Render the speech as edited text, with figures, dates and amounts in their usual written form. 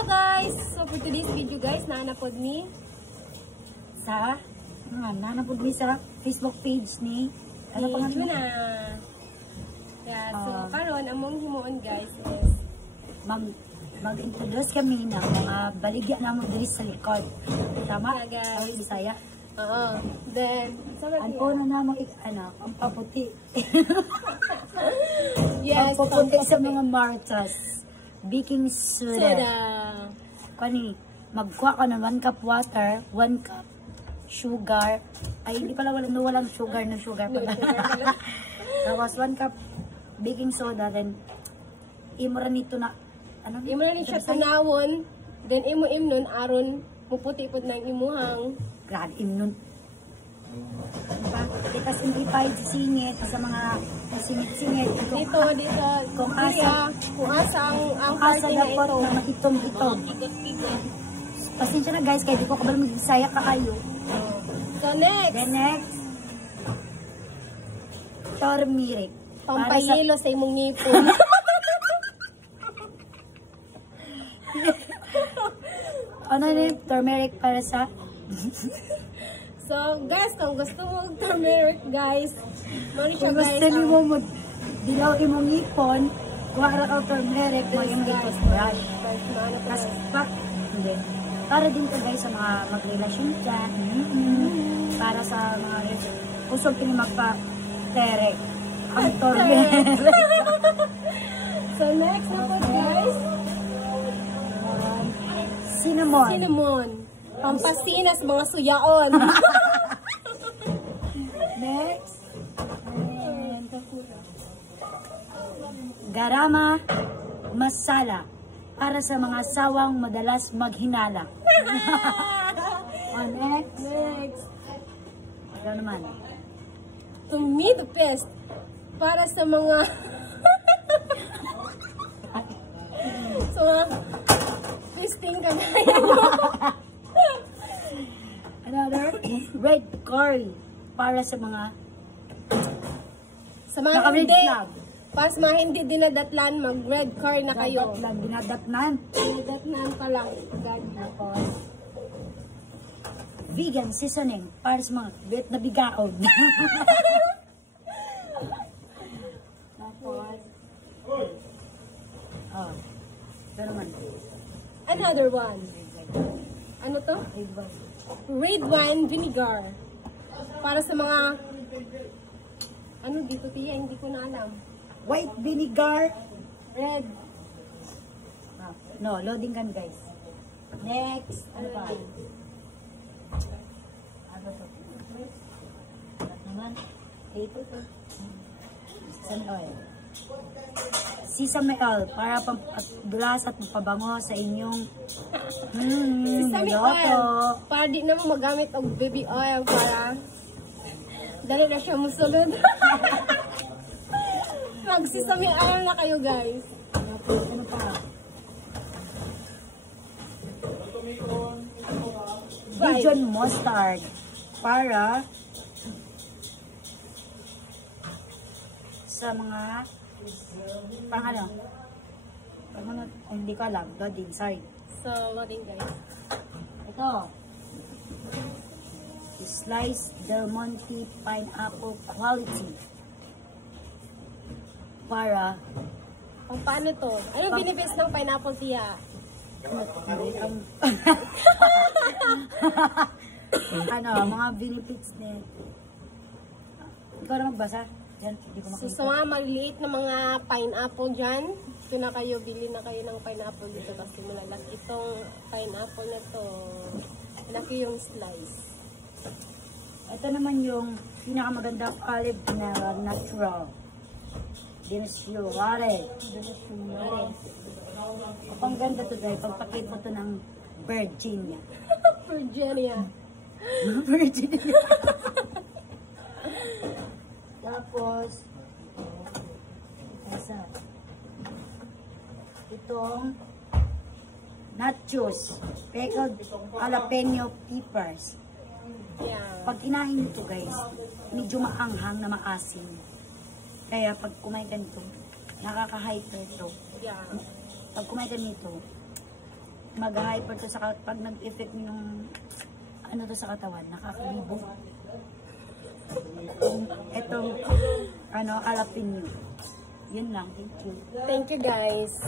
Hello guys! So for today's video guys, nanapod ni sa Facebook page ni Juna. Yeah, so karon among himuon guys is mag-introduce kami ng mga baligya na mo diri sa likod. Tama? guys. Sa Bisaya. Oo. Then, Ang una namang ang paputi. yes, ang paputi sa mga marchas. Baking soda. Kani, magkuha ka ng 1 cup water, 1 cup sugar. Ay, hindi pala walang sugar na sugar pala. Tapos 1 cup baking soda, then imura nito na imo na ni siya tunawon, then imo imnon aron muputi-put ng imuhang grabe imnon. Tapos hindi pa singit sa mga singit-singit dito kung asa ang party na ito na itom-itom. Pasensya na guys, kaya di ko kabal mag-Bisaya ka kayo. So next, Then next, turmeric. pampahilo sa imong ngipon. Ano na turmeric para sa So guys, kung gusto mo turmeric guys, mali siya kung guys. gusto mo mo dilaw imong ngipon, kuha ka turmeric mo yung guys, brush. Tapos hindi. Para din to guys sa mga magrelasyon dyan. Para sa mga kusog kini magpa-terek. Ang turmeric. So next na po guys, Cinnamon. Pampasina sa mga suyaon. Next. Garama masala. Para sa mga sawang madalas maghinala. Next. Ikaw naman. Tomato paste para sa mga so pisting kagaya mo. Another, red curry para sa mga hindi para sa mga hindi dinadatlan, mag red curry na kayo. Dinadatnan. Dinadatnan ka lang. God. Vegan seasoning para sa mga bet na bigaon. Tapos, ito naman. Another one. Ano to? Red wine vinegar. Para sa mga ano dito tiya, hindi ko na alam. White vinegar. Red. No, loading kan guys. Next. Ano pa? Ano to? Ano naman? Ito to. Sun oil. Sesame oil para pamdulas at pabango sa inyong Sesame oil. Para di naman magamit og baby oil para dali na siya musulod. Mag sesame oil na kayo guys. Ano pa? Dijon mustard para sa mga hindi ko alam. Loading, sorry. So, loading guys. Ito. Sliced Del Monte pineapple quality. Para Paano to? Anong benefits ng pineapple tiya? mga benefits niya. Ikaw na magbasa? Yan, hindi ko So, makita. sa mga maliit na mga pineapple dyan, ito na kayo, bili na kayo ng pineapple dito kasi malalas. Itong pineapple na to, laki yung slice. Ito naman yung pinakamagandang olive na natural. Dinosyurare. Ang ganda to dahil pagpakit mo to ng Virginia. Virginia. Virginia. Tapos, itong nachos, pickled jalapeno peppers. Yeah. Pag kinain nito guys, medyo maanghang na maasim. Kaya pag kumain ka nito, nakaka-hyper to. Yeah. Pag kumain ka nito, mag-hyper to sa pag nag-effect yung ano to sa katawan, nakakalibo. Etong ano, jalapeno. Yun lang, thank you. Thank you guys.